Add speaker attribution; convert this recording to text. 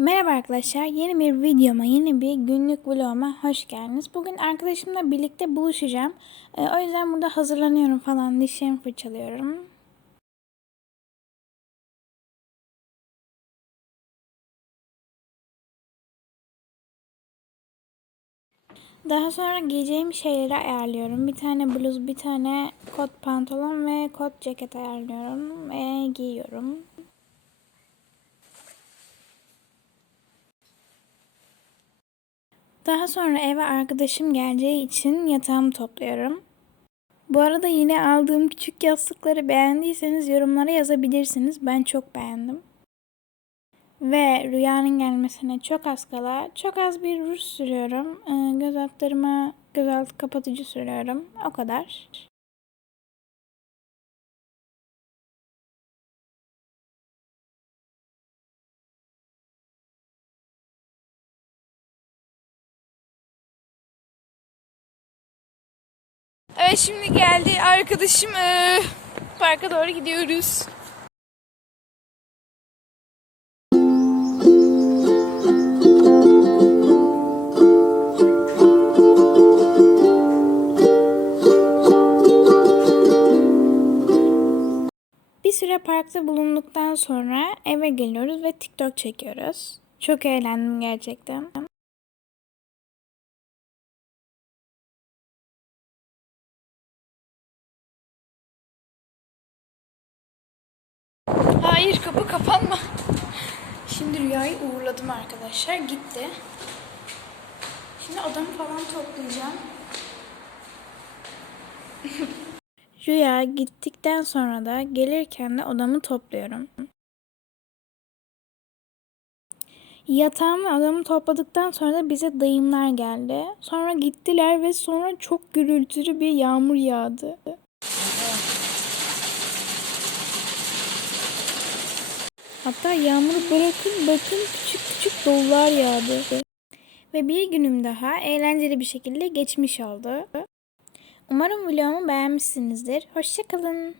Speaker 1: Merhaba arkadaşlar, yeni bir videoma, yeni bir günlük vloguma hoş geldiniz. Bugün arkadaşımla birlikte buluşacağım. Ee, o yüzden burada hazırlanıyorum falan, dişlerimi fırçalıyorum. Daha sonra giyeceğim şeyleri ayarlıyorum. Bir tane bluz, bir tane kot pantolon ve kot ceket ayarlıyorum ve giyiyorum. Daha sonra eve arkadaşım geleceği için yatağımı topluyorum. Bu arada yine aldığım küçük yastıkları beğendiyseniz yorumlara yazabilirsiniz. Ben çok beğendim. Ve rüyanın gelmesine çok az kala çok az bir ruj sürüyorum. Ee, göz altlarıma gözaltı kapatıcı sürüyorum. O kadar.
Speaker 2: Evet şimdi geldi arkadaşım eee, parka doğru gidiyoruz.
Speaker 1: Bir süre parkta bulunduktan sonra eve geliyoruz ve TikTok çekiyoruz. Çok eğlendim gerçekten.
Speaker 2: Hayır kapı kapanma. Şimdi Rüya'yı uğurladım arkadaşlar. Gitti. Şimdi odamı falan toplayacağım.
Speaker 1: Rüya gittikten sonra da gelirken de odamı topluyorum. Yatağımı ve odamı topladıktan sonra da bize dayımlar geldi. Sonra gittiler ve sonra çok gürültülü bir yağmur yağdı. Hatta yağmuru bırakın bakın küçük küçük dolular yağdı. Ve bir günüm daha eğlenceli bir şekilde geçmiş oldu. Umarım vlogumu beğenmişsinizdir. Hoşçakalın.